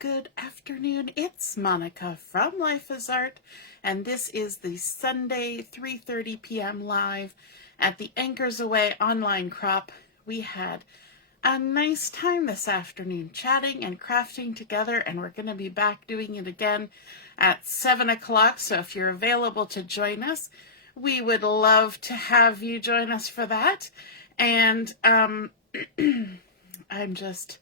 good afternoon. It's Monica from Life is Art, and this is the Sunday 3:30 p.m. live at the Anchors Away online crop. We had a nice time this afternoon chatting and crafting together, and we're going to be back doing it again at 7 o'clock. So if you're available to join us, we would love to have you join us for that. And I'm just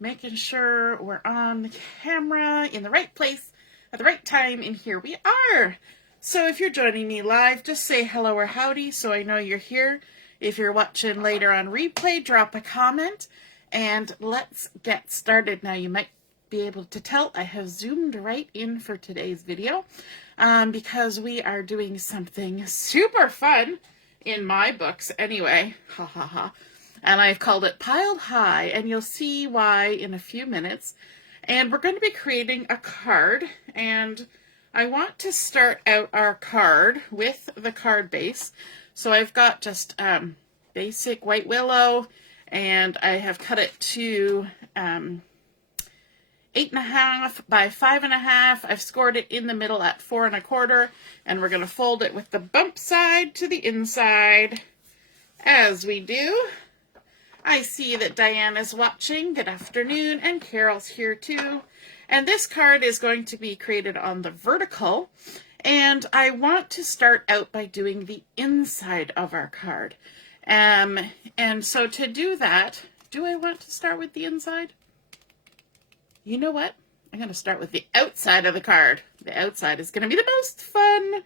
making sure we're on the camera in the right place at the right time, and here we are. So if you're joining me live, just say hello or howdy so I know you're here. If you're watching later on replay, drop a comment, and let's get started. Now you might be able to tell I have zoomed right in for today's video because we are doing something super fun in my books anyway. Ha ha ha. And I've called it Piled High, and you'll see why in a few minutes. And we're going to be creating a card, and I want to start out our card with the card base. So I've got just basic white willow, and I have cut it to 8.5 by 5.5. I've scored it in the middle at 4 1/4, and we're going to fold it with the bump side to the inside, as we do. I see that Diana's watching. Good afternoon. And Carol's here too. And this card is going to be created on the vertical. And I want to start out by doing the inside of our card. And so to do that, do I want to start with the inside? You know what? I'm going to start with the outside of the card. The outside is going to be the most fun.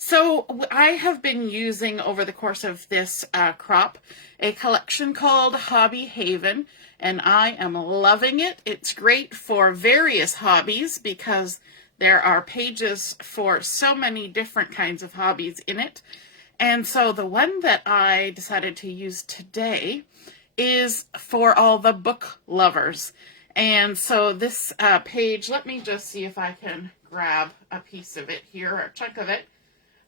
So I have been using over the course of this crop a collection called Hobby Haven, and I am loving it. It's great for various hobbies because there are pages for so many different kinds of hobbies in it. And so the one that I decided to use today is for all the book lovers. And so this page, let me just see if I can grab a piece of it here, or a chunk of it.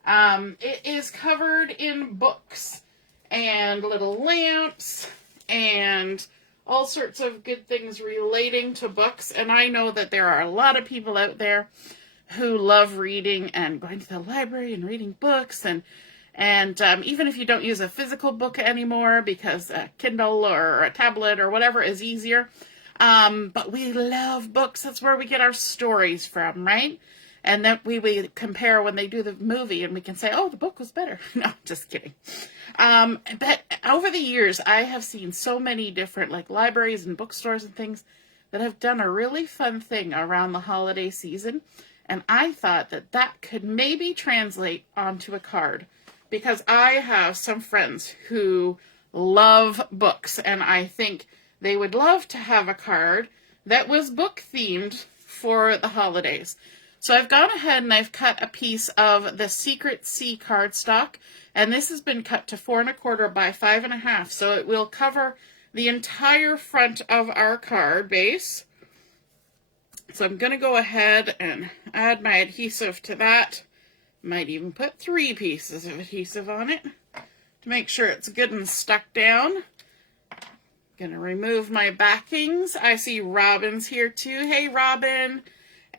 It is covered in books and little lamps and all sorts of good things relating to books. And I know that there are a lot of people out there who love reading and going to the library and reading books. And even if you don't use a physical book anymore because a Kindle or a tablet or whatever is easier. But we love books. That's where we get our stories from, right? And then we compare when they do the movie, and we can say, oh, the book was better. No, just kidding. But over the years, I have seen so many different libraries and bookstores and things that have done a really fun thing around the holiday season. And I thought that that could maybe translate onto a card, because I have some friends who love books, and I think they would love to have a card that was book themed for the holidays. So I've gone ahead and I've cut a piece of the Secret Sea cardstock, and this has been cut to 4 1/4 by 5.5, so it will cover the entire front of our card base. So I'm going to go ahead and add my adhesive to that. Might even put 3 pieces of adhesive on it to make sure it's good and stuck down. Going to remove my backings. I see Robin's here too. Hey, Robin.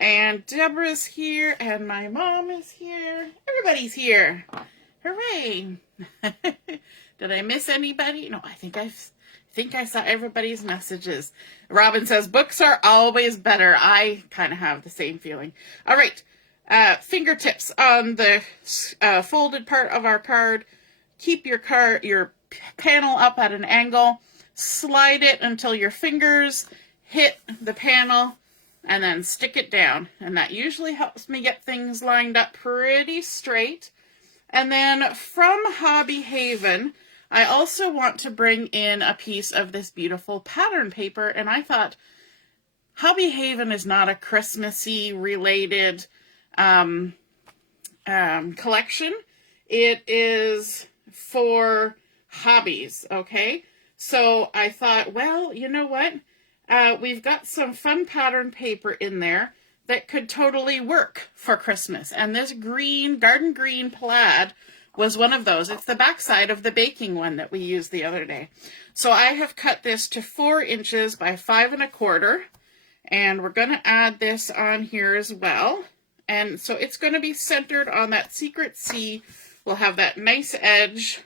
And Deborah's here, and my mom is here. Everybody's here. Hooray. Did I miss anybody? No, I think I saw everybody's messages. Robin says, books are always better. I kind of have the same feeling. All right. Fingertips on the folded part of our card. Keep your panel up at an angle. Slide it until your fingers hit the panel, and then stick it down. And that usually helps me get things lined up pretty straight. And then from Hobby Haven, I also want to bring in a piece of this beautiful pattern paper. And I thought, Hobby Haven is not a Christmassy related collection. It is for hobbies, okay? So I thought, well, you know what? We've got some fun pattern paper in there that could totally work for Christmas. And this green, garden green plaid was one of those. It's the backside of the baking one that we used the other day. So I have cut this to 4 inches by 5 1/4. And we're going to add this on here as well. And so it's going to be centered on that secret C. We'll have that nice edge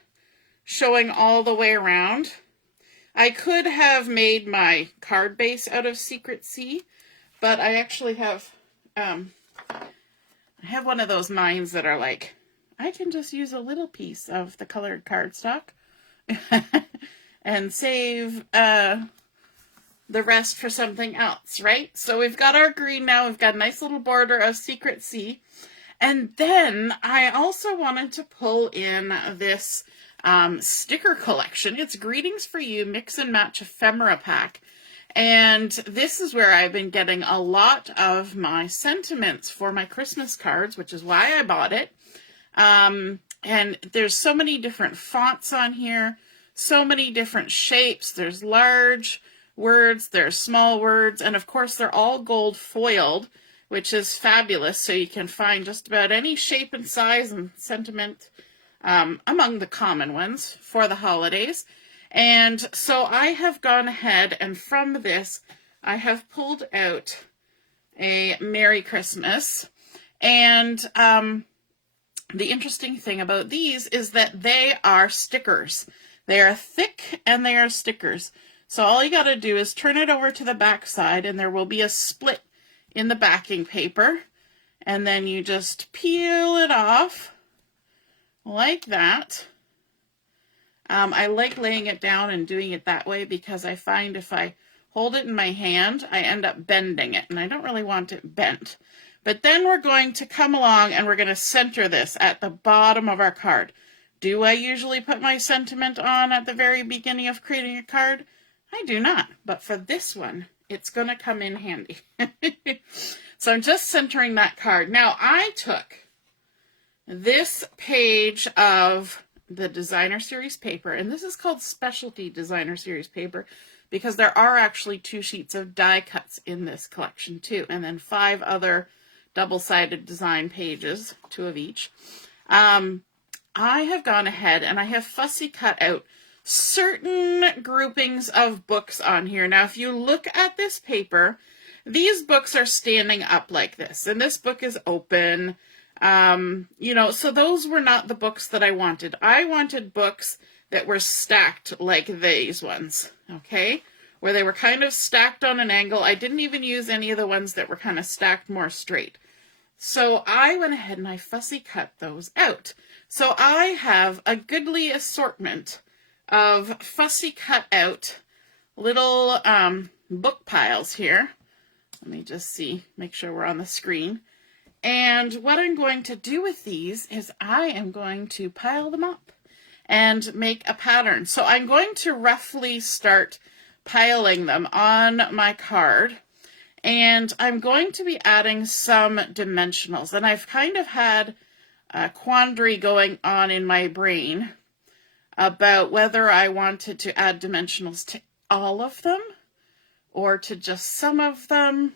showing all the way around. I could have made my card base out of secret C, but I actually have, I have one of those minds that are like, I can just use a little piece of the colored cardstock and save the rest for something else, right? So we've got our green now. We've got a nice little border of secret C. And then I also wanted to pull in this sticker collection. It's Greetings for You Mix and Match Ephemera Pack. And this is where I've been getting a lot of my sentiments for my Christmas cards, which is why I bought it. And there's so many different fonts on here, so many different shapes. There's large words, there's small words, and of course they're all gold foiled, which is fabulous. So you can find just about any shape and size and sentiment among the common ones for the holidays. And so I have gone ahead, and from this I have pulled out a Merry Christmas. And the interesting thing about these is that they are stickers. They are thick and they are stickers. So all you got to do is turn it over to the back side, and there will be a split in the backing paper. And then you just peel it off like that. I like laying it down and doing it that way because I find if I hold it in my hand, I end up bending it, and I don't really want it bent. But then we're going to come along and we're going to center this at the bottom of our card. Do I usually put my sentiment on at the very beginning of creating a card? I do not, but for this one, it's going to come in handy. So I'm just centering that card. Now, I took this page of the Designer Series paper, and this is called Specialty Designer Series paper because there are actually 2 sheets of die cuts in this collection too, and then 5 other double-sided design pages, 2 of each. I have gone ahead and I have fussy cut out certain groupings of books on here. Now, if you look at this paper, these books are standing up like this, and this book is open. You know, so those were not the books that I wanted. I wanted books that were stacked like these ones, okay? Where they were kind of stacked on an angle. I didn't even use any of the ones that were kind of stacked more straight. So I went ahead and I fussy cut those out. So I have a goodly assortment of fussy cut out little book piles here. Let me just see, make sure we're on the screen. And what I'm going to do with these is I am going to pile them up and make a pattern. So I'm going to roughly start piling them on my card. And I'm going to be adding some dimensionals. And I've kind of had a quandary going on in my brain about whether I wanted to add dimensionals to all of them or to just some of them.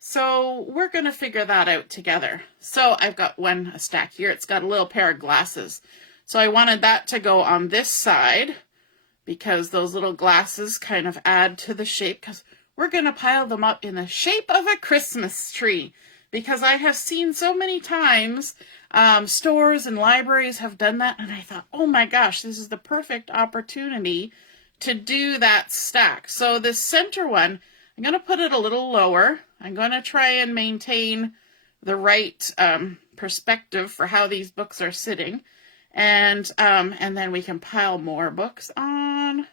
So we're going to figure that out together. So I've got a stack here. It's got a little pair of glasses. So I wanted that to go on this side because those little glasses kind of add to the shape, because we're going to pile them up in the shape of a Christmas tree. Because I have seen so many times stores and libraries have done that, and I thought, oh my gosh, this is the perfect opportunity to do that stack. So this center one, I'm going to put it a little lower. I'm going to try and maintain the right perspective for how these books are sitting. And then we can pile more books on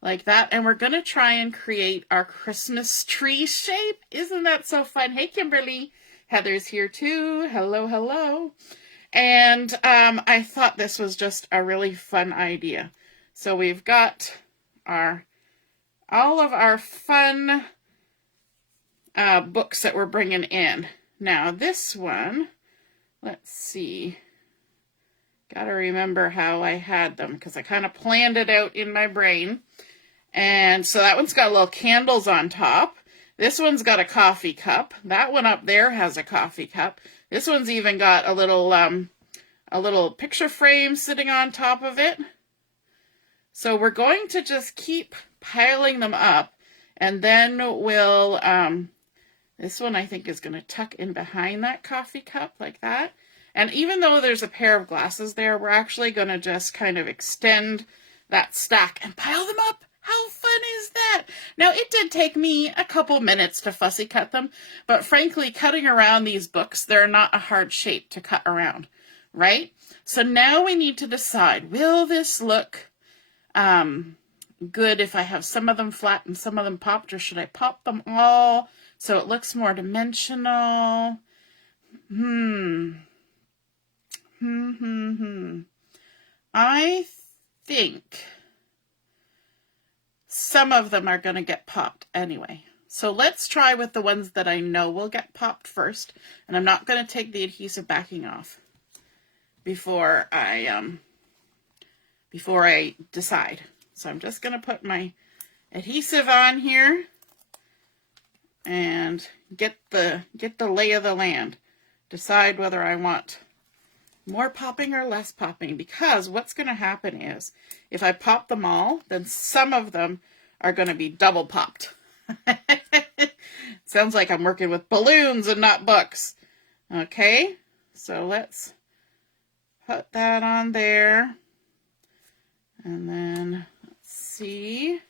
like that. And we're going to try and create our Christmas tree shape. Isn't that so fun? Hey, Kimberly. Heather's here too. Hello, hello. And I thought this was just a really fun idea. So we've got all of our fun books that we're bringing in. Now this one, let's see. Got to remember how I had them because I kind of planned it out in my brain. And so that one's got little candles on top. This one's got a coffee cup. That one up there has a coffee cup. This one's even got a little picture frame sitting on top of it. So we're going to just keep piling them up And then we'll, this one I think is going to tuck in behind that coffee cup like that. And even though there's a pair of glasses there, we're actually going to just kind of extend that stack and pile them up. How fun is that? Now, it did take me a couple minutes to fussy cut them, but frankly, cutting around these books, they're not a hard shape to cut around, right? So now we need to decide, will this look good if I have some of them flat and some of them popped, or should I pop them all so it looks more dimensional? I think some of them are going to get popped anyway. So let's try with the ones that I know will get popped first. And I'm not going to take the adhesive backing off before I decide. So I'm just going to put my adhesive on here and get the lay of the land. Decide whether I want more popping or less popping, because what's going to happen is if I pop them all, then some of them are going to be double popped. Sounds like I'm working with balloons and not books. Okay, so let's put that on there. And then let's see.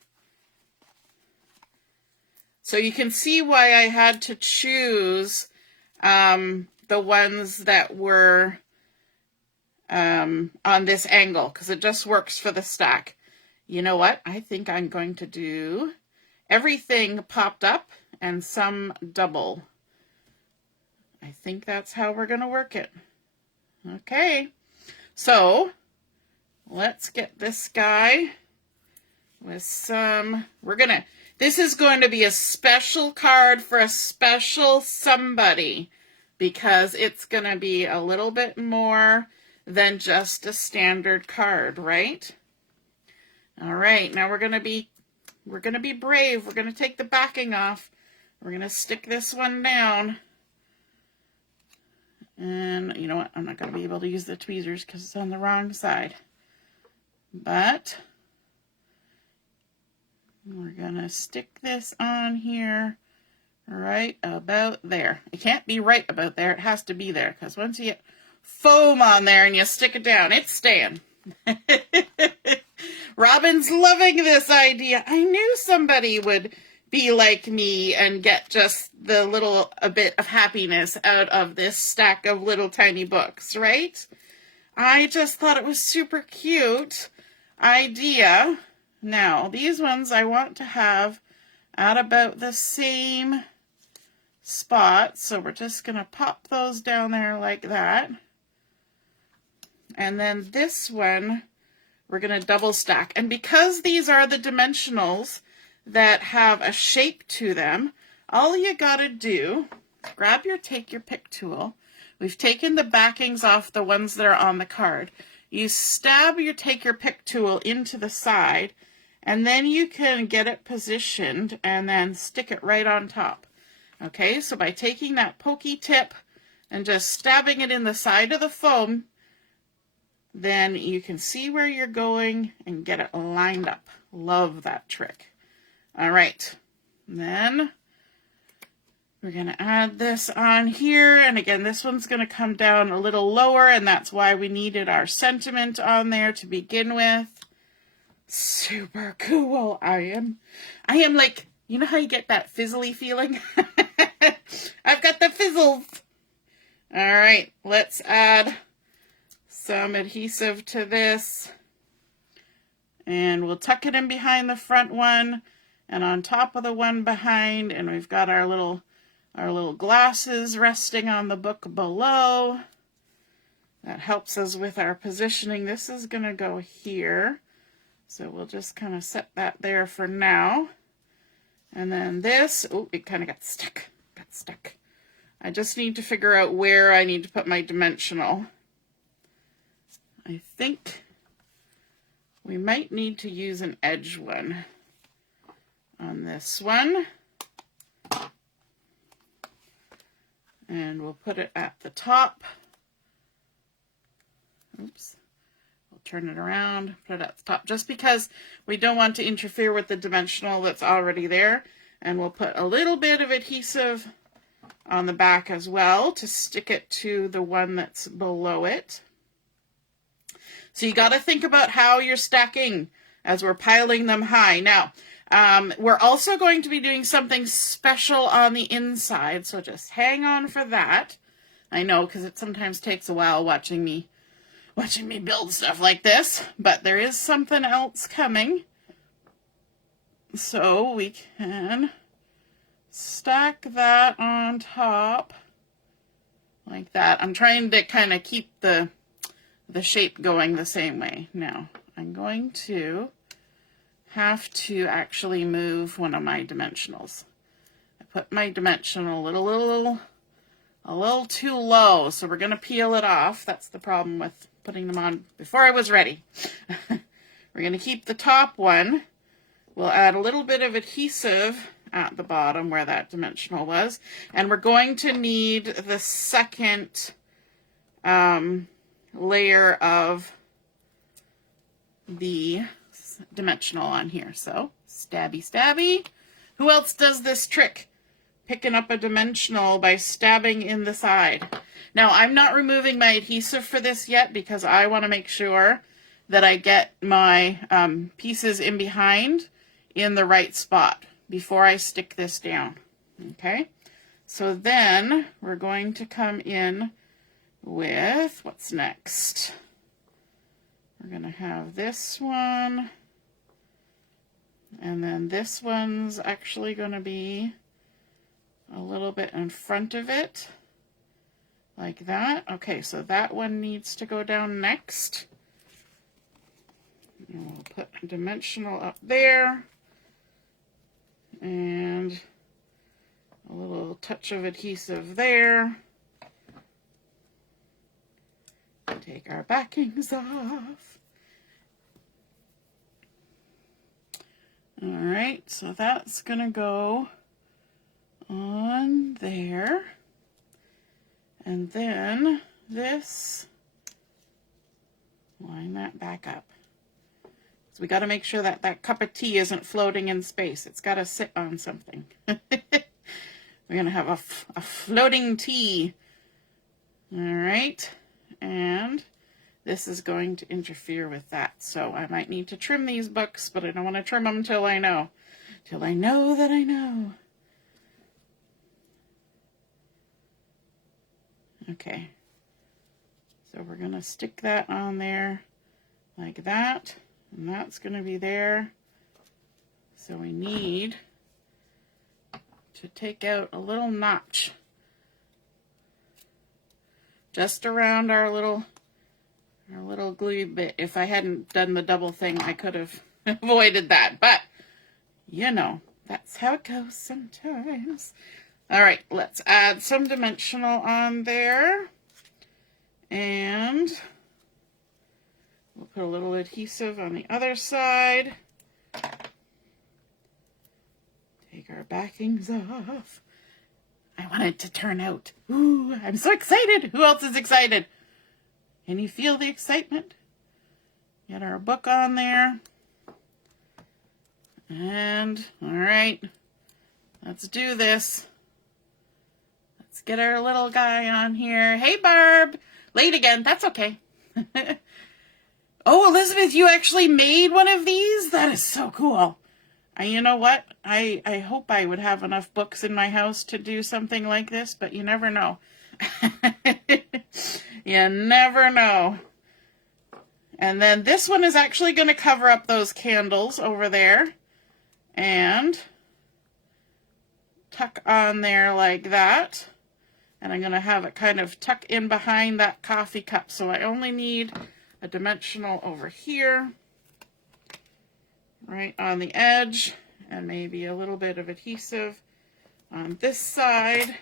So you can see why I had to choose the ones that were on this angle, because it just works for the stack. You know what? I think I'm going to do everything popped up and some double. I think that's how we're going to work it. Okay, so let's get this guy with some, this is going to be a special card for a special somebody, because it's going to be a little bit more than just a standard card, right? All right, now we're going to be brave. We're going to take the backing off. We're going to stick this one down. And you know what? I'm not going to be able to use the tweezers because it's on the wrong side. But we're going to stick this on here right about there. It can't be right about there. It has to be there, because once you get foam on there and you stick it down, it's staying. Robin's loving this idea. I knew somebody would be like me and get just a bit of happiness out of this stack of little tiny books, right? I just thought it was super cute idea. Now, these ones I want to have at about the same spot, so we're just going to pop those down there like that. And then this one, we're going to double stack. And because these are the dimensionals that have a shape to them, all you got to do, take your pick tool. We've taken the backings off the ones that are on the card. You stab take your pick tool into the side, and then you can get it positioned and then stick it right on top. Okay, so by taking that pokey tip and just stabbing it in the side of the foam, then you can see where you're going and get it lined up. Love that trick. All right, then we're going to add this on here. And again, this one's going to come down a little lower, and that's why we needed our sentiment on there to begin with. Super cool. I am like, you know how you get that fizzly feeling? I've got the fizzles. All right, let's add some adhesive to this, and we'll tuck it in behind the front one and on top of the one behind, and we've got our little glasses resting on the book below. That helps us with our positioning. This is going to go here, so we'll just kind of set that there for now. And then this, oh, it kind of got stuck. I just need to figure out where I need to put my dimensional. I think we might need to use an edge one on this one. And we'll put it at the top. Oops. We'll turn it around, put it at the top, just because we don't want to interfere with the dimensional that's already there. And we'll put a little bit of adhesive on the back as well to stick it to the one that's below it. So you got to think about how you're stacking as we're piling them high. Now, we're also going to be doing something special on the inside, so just hang on for that. I know, because it sometimes takes a while watching me build stuff like this, but there is something else coming. So we can stack that on top like that. I'm trying to kind of keep the shape going the same way. Now, I'm going to have to actually move one of my dimensionals. I put my dimensional a little too low, so we're going to peel it off. That's the problem with putting them on before I was ready. We're going to keep the top one. We'll add a little bit of adhesive at the bottom where that dimensional was, and we're going to need the second layer of the dimensional on here. So stabby stabby. Who else does this trick? Picking up a dimensional by stabbing in the side. Now, I'm not removing my adhesive for this yet because I want to make sure that I get my pieces in behind in the right spot before I stick this down. Okay, so then we're going to come in with, what's next? We're going to have this one, and then this one's actually going to be a little bit in front of it, like that. Okay, so that one needs to go down next. And we'll put a dimensional up there, and a little touch of adhesive there. Take our backings off. All right, so that's gonna go on there. And then this, line that back up. So we got to make sure that that cup of tea isn't floating in space. It's got to sit on something. We're going to have a floating tea. All right. And this is going to interfere with that. So I might need to trim these books, but I don't want to trim them till I know. Till I know that I know. Okay. So we're going to stick that on there like that. And that's going to be there. So we need to take out a little notch just around our little glue bit. If I hadn't done the double thing, I could have avoided that. But, you know, that's how it goes sometimes. All right, let's add some dimensional on there. And we'll put a little adhesive on the other side. Take our backings off. I want it to turn out. Ooh, I'm so excited. Who else is excited? Can you feel the excitement? Get our book on there. And, all right, let's do this. Let's get our little guy on here. Hey, Barb. Late again. That's okay. Oh, Elizabeth, you actually made one of these? That is so cool. You know what? I hope I would have enough books in my house to do something like this, but you never know. You never know. And then this one is actually going to cover up those candles over there. And tuck on there like that. And I'm going to have it kind of tuck in behind that coffee cup. So I only need a dimensional over here, right on the edge, and maybe a little bit of adhesive on this side.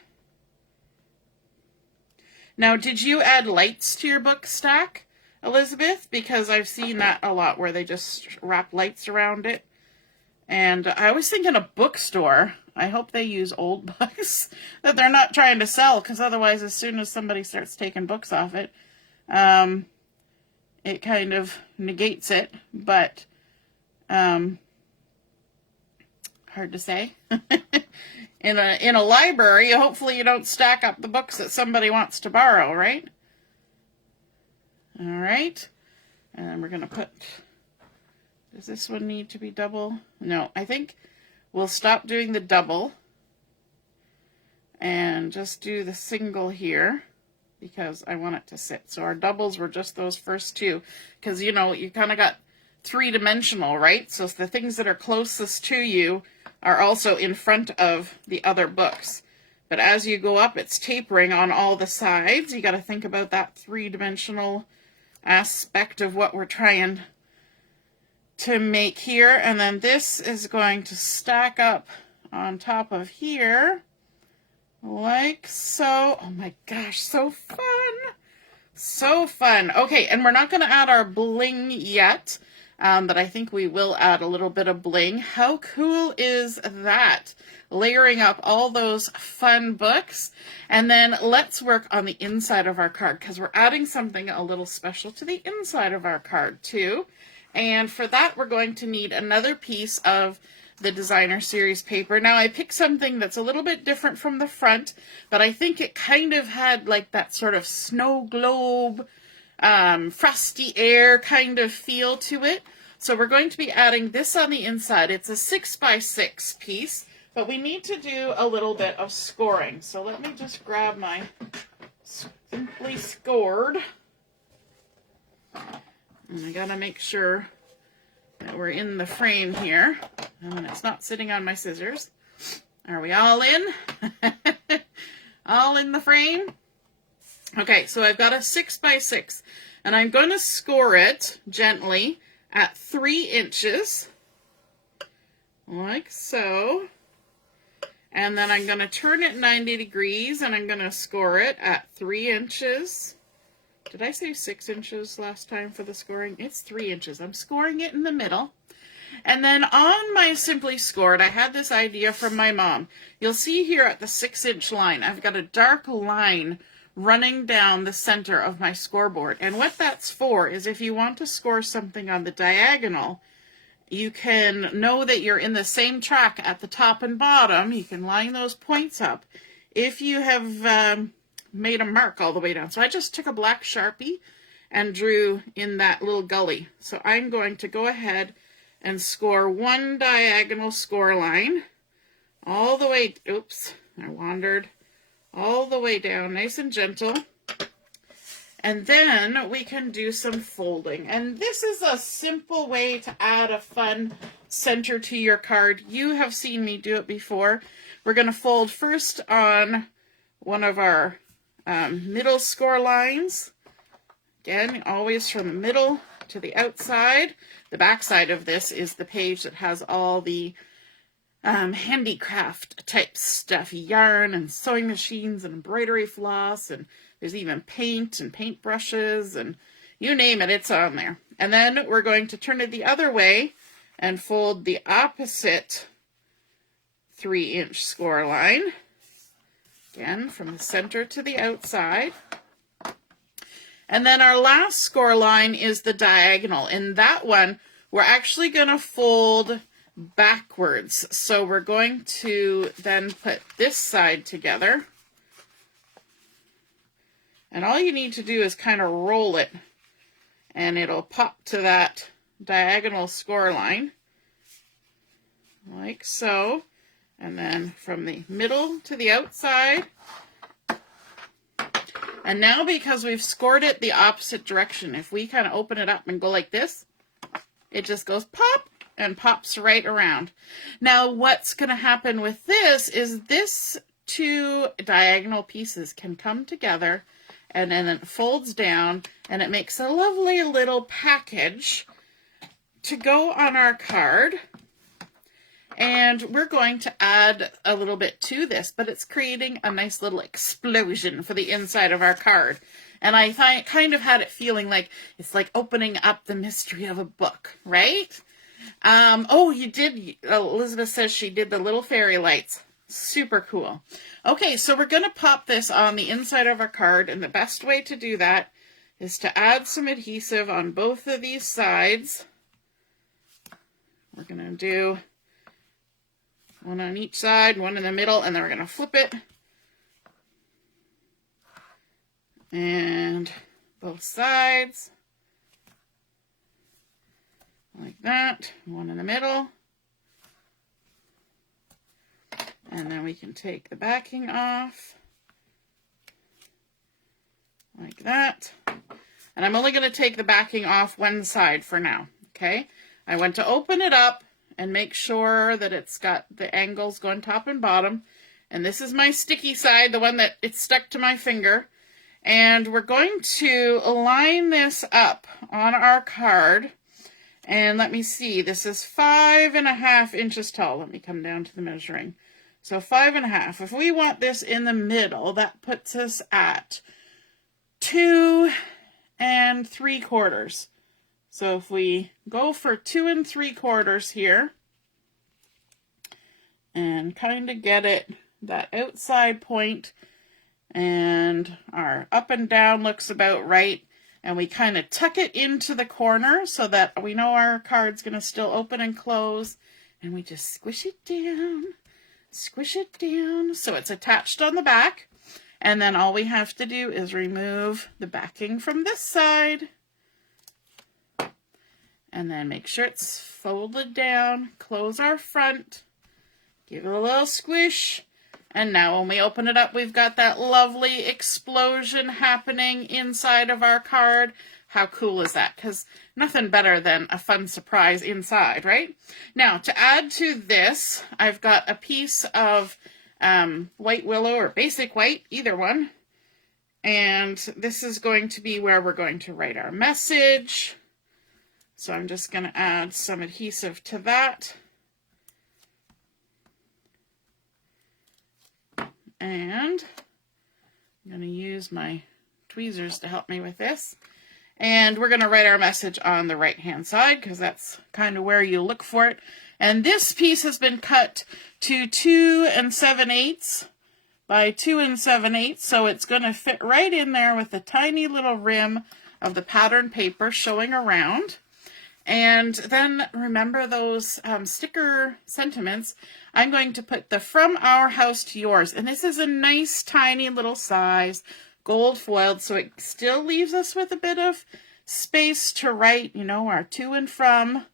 Now, did you add lights to your book stack, Elizabeth? Because I've seen that a lot where they just wrap lights around it. And I was thinking a bookstore. I hope they use old books that they're not trying to sell, because otherwise, as soon as somebody starts taking books off it, it kind of negates it, but hard to say. In a library, hopefully you don't stack up the books that somebody wants to borrow, right? All right. And then we're going to put, does this one need to be double? No, I think we'll stop doing the double and just do the single here because I want it to sit. So our doubles were just those first two because, you know, you kind of got three-dimensional, right? So the things that are closest to you are also in front of the other books. But as you go up, it's tapering on all the sides. You got to think about that three-dimensional aspect of what we're trying to make here. And then this is going to stack up on top of here like so. Oh my gosh, so fun. So fun. Okay, and we're not going to add our bling yet. But I think we will add a little bit of bling. How cool is that? Layering up all those fun books. And then let's work on the inside of our card because we're adding something a little special to the inside of our card too. And for that, we're going to need another piece of the designer series paper. Now I picked something that's a little bit different from the front, but I think it kind of had like that sort of snow globe, frosty air kind of feel to it. So we're going to be adding this on the inside. It's a 6x6 piece, but we need to do a little bit of scoring. So let me just grab my Simply Scored. And I gotta make sure that we're in the frame here. And it's not sitting on my scissors. Are we all in? All in the frame? Okay, so I've got a 6x6, and I'm going to score it gently at 3 inches, like so. And then I'm going to turn it 90 degrees, and I'm going to score it at 3 inches. Did I say 6 inches last time for the scoring? It's 3 inches. I'm scoring it in the middle. And then on my Simply Scored, I had this idea from my mom. You'll see here at the 6-inch line, I've got a dark line running down the center of my scoreboard. And what that's for is if you want to score something on the diagonal, you can know that you're in the same track at the top and bottom. You can line those points up if you have made a mark all the way down. So I just took a black Sharpie and drew in that little gully. So I'm going to go ahead and score one diagonal score line all the way, oops, I wandered, all the way down, nice and gentle. And then we can do some folding. And this is a simple way to add a fun center to your card. You have seen me do it before. We're going to fold first on one of our middle score lines. Again, always from the middle to the outside. The back side of this is the page that has all the handicraft type stuff, yarn and sewing machines and embroidery floss, and there's even paint and paint brushes and you name it, it's on there. And then we're going to turn it the other way and fold the opposite 3-inch score line, again from the center to the outside. And then our last score line is the diagonal. In that one, we're actually going to fold backwards. So we're going to then put this side together. And all you need to do is kind of roll it, and it'll pop to that diagonal score line, like so. And then from the middle to the outside. And now because we've scored it the opposite direction, if we kind of open it up and go like this, it just goes pop and pops right around. Now what's going to happen with this is this two diagonal pieces can come together and then it folds down and it makes a lovely little package to go on our card. And we're going to add a little bit to this, but it's creating a nice little explosion for the inside of our card. And I kind of had it feeling like it's like opening up the mystery of a book, right? Oh, you did. Elizabeth says she did the little fairy lights. Super cool. Okay, so we're going to pop this on the inside of our card, and the best way to do that is to add some adhesive on both of these sides. We're going to do one on each side, one in the middle, and then we're going to flip it. And both sides. Like that. One in the middle. And then we can take the backing off. Like that. And I'm only going to take the backing off one side for now. Okay? I want to open it up and make sure that it's got the angles going top and bottom. And this is my sticky side, the one that it's stuck to my finger. And we're going to line this up on our card. And let me see, this is 5.5 inches tall. Let me come down to the measuring. So 5.5. If we want this in the middle, that puts us at 2 3/4. So if we go for 2 3/4 here and kind of get it, that outside point, and our up and down looks about right, and we kind of tuck it into the corner so that we know our card's going to still open and close, and we just squish it down so it's attached on the back. And then all we have to do is remove the backing from this side. And then make sure it's folded down, close our front, give it a little squish. And now when we open it up, we've got that lovely explosion happening inside of our card. How cool is that? Because nothing better than a fun surprise inside, right? Now, to add to this, I've got a piece of white Willow or basic white, either one. And this is going to be where we're going to write our message. So I'm just going to add some adhesive to that. And I'm going to use my tweezers to help me with this. And we're going to write our message on the right-hand side because that's kind of where you look for it. And this piece has been cut to 2 7/8 by 2 7/8. So it's going to fit right in there with the tiny little rim of the pattern paper showing around. And then remember those sticker sentiments. I'm going to put the From Our House to Yours. And this is a nice tiny little size, gold foiled, so it still leaves us with a bit of space to write, you know, our to and from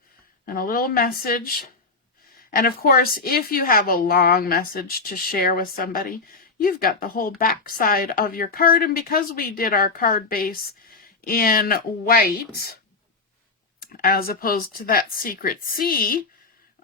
and a little message. And of course, if you have a long message to share with somebody, you've got the whole back side of your card. And because we did our card base in white, as opposed to that secret C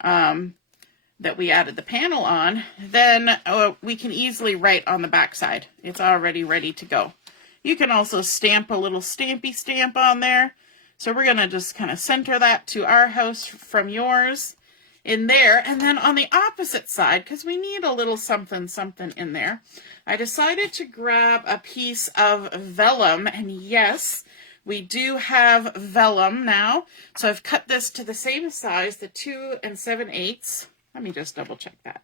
that we added the panel on, then we can easily write on the back side. It's already ready to go. You can also stamp a little stampy stamp on there. So we're going to just kind of center that to Our House from Yours in there. And then on the opposite side, because we need a little something in there, I decided to grab a piece of vellum. And yes, we do have vellum now. So I've cut this to the same size, the 2 7/8. Let me just double check that.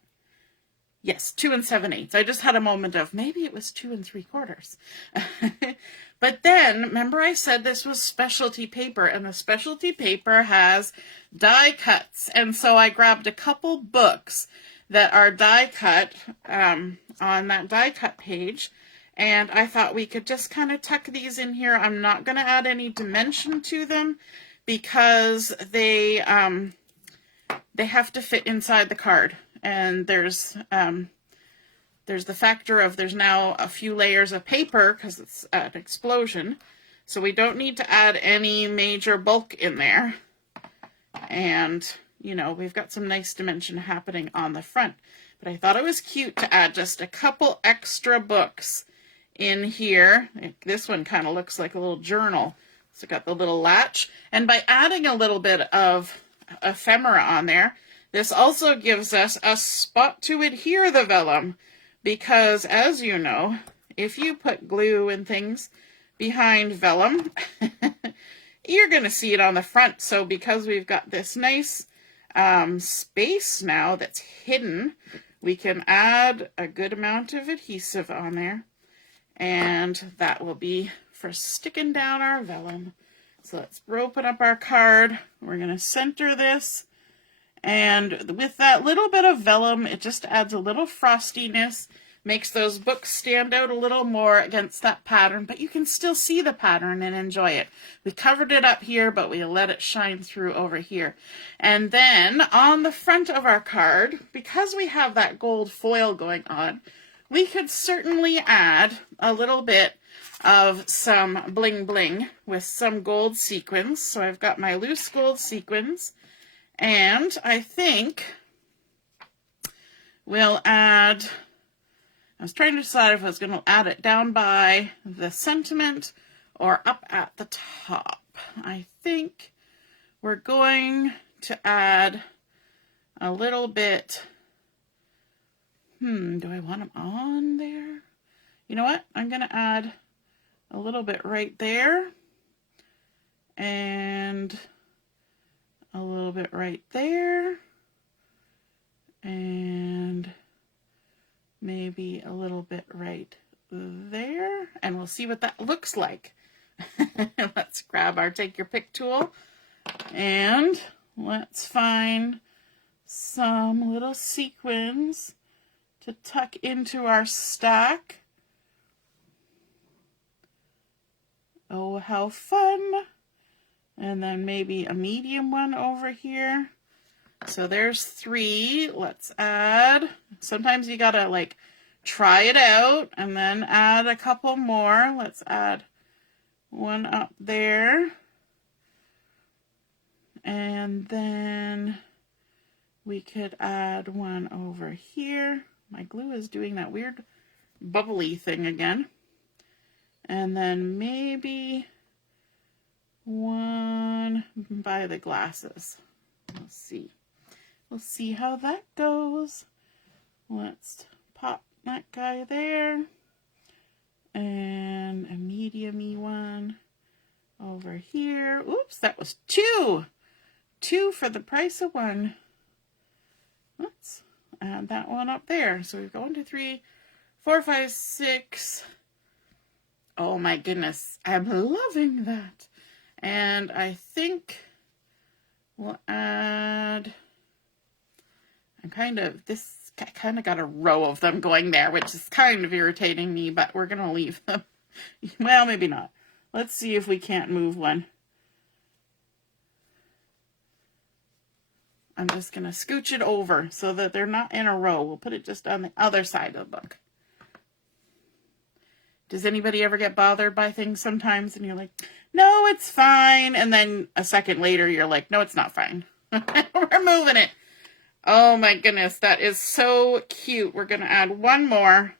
Yes, 2 7/8. I just had a moment of maybe it was 2 3/4. But then, remember I said this was specialty paper, and the specialty paper has die cuts. And so I grabbed a couple books that are die cut on that die cut page. And I thought we could just kind of tuck these in here. I'm not going to add any dimension to them because they have to fit inside the card. And there's the factor of there's now a few layers of paper because it's an explosion. So we don't need to add any major bulk in there. And, you know, we've got some nice dimension happening on the front. But I thought it was cute to add just a couple extra books in here. This one kind of looks like a little journal. So got the little latch. And by adding a little bit of ephemera on there, this also gives us a spot to adhere the vellum. Because as you know, if you put glue and things behind vellum, you're going to see it on the front. So because we've got this nice space now that's hidden, we can add a good amount of adhesive on there. And that will be for sticking down our vellum. So let's open up our card. We're going to center this. And with that little bit of vellum, it just adds a little frostiness, makes those books stand out a little more against that pattern, but you can still see the pattern and enjoy it. We covered it up here, but we let it shine through over here. And then on the front of our card, because we have that gold foil going on, we could certainly add a little bit of some bling bling with some gold sequins. So I've got my loose gold sequins, and I think we'll add, I was trying to decide if I was going to add it down by the sentiment or up at the top. I think we're going to add a little bit, do I want them on there? You know what? I'm going to add a little bit right there, and a little bit right there, and maybe a little bit right there, and we'll see what that looks like. Let's grab our take your pick tool, and let's find some little sequins to tuck into our stack. Oh, how fun. And then maybe a medium one over here. So there's 3. Let's add. Sometimes you gotta like try it out and then add a couple more. Let's add one up there. And then we could add one over here. My glue is doing that weird bubbly thing again. And then maybe one by the glasses. We'll see. We'll see how that goes. Let's pop that guy there. And a medium-y one over here. Oops, that was 2. 2 for the price of 1. Let's add that one up there. So we've got 1, 2, 3, 4, 5, 6. Oh my goodness, I'm loving that. And I think we'll add, I kind of got a row of them going there, which is kind of irritating me, but we're going to leave them. Well, maybe not. Let's see if we can't move one. I'm just going to scooch it over so that they're not in a row. We'll put it just on the other side of the book. Does anybody ever get bothered by things sometimes and you're like, no, it's fine. And then a second later, you're like, no, it's not fine. We're moving it. Oh my goodness, that is so cute. We're going to add one more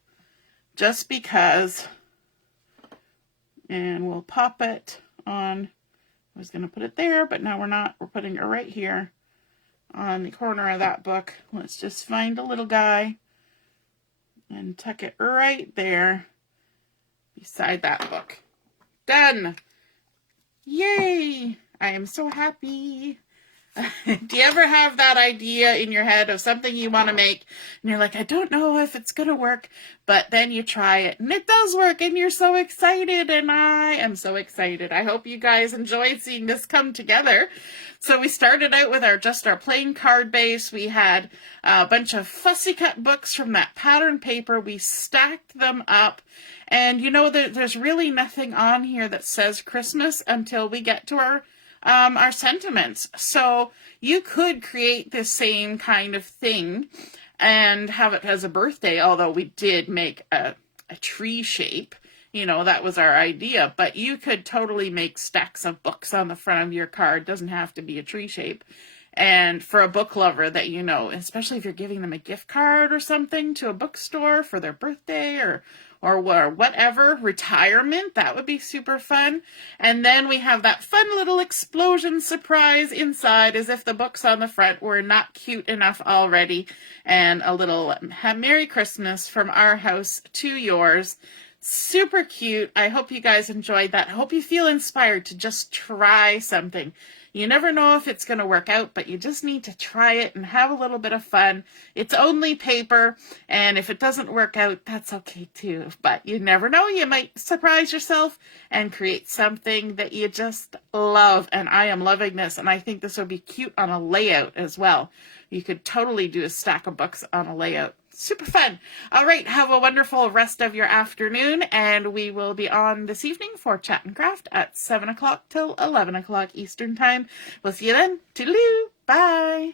just because. And we'll pop it on. I was going to put it there, but now we're not. We're putting it right here on the corner of that book. Let's just find a little guy and tuck it right there beside that book. Done. Yay! I am so happy. Do you ever have that idea in your head of something you want to make and you're like, I don't know if it's going to work, but then you try it and it does work and you're so excited, and I am so excited. I hope you guys enjoyed seeing this come together. So we started out with just our plain card base. We had a bunch of fussy cut books from that pattern paper. We stacked them up, and you know, there's really nothing on here that says Christmas until we get to our sentiments. So you could create the same kind of thing and have it as a birthday, although we did make a tree shape. You know, that was our idea, but you could totally make stacks of books on the front of your card. Doesn't have to be a tree shape. And for a book lover that, you know, especially if you're giving them a gift card or something to a bookstore for their birthday or whatever, retirement, that would be super fun. And then we have that fun little explosion surprise inside, as if the books on the front were not cute enough already. And a little Merry Christmas from our house to yours. Super cute. I hope you guys enjoyed that. I hope you feel inspired to just try something. You never know if it's going to work out, but you just need to try it and have a little bit of fun. It's only paper, and if it doesn't work out, that's okay too. But you never know. You might surprise yourself and create something that you just love. And I am loving this, and I think this would be cute on a layout as well. You could totally do a stack of books on a layout. Super fun. All right, have a wonderful rest of your afternoon, and we will be on this evening for Chat and Craft at 7 o'clock till 11 o'clock Eastern Time. We'll see you then. Toodaloo. Bye.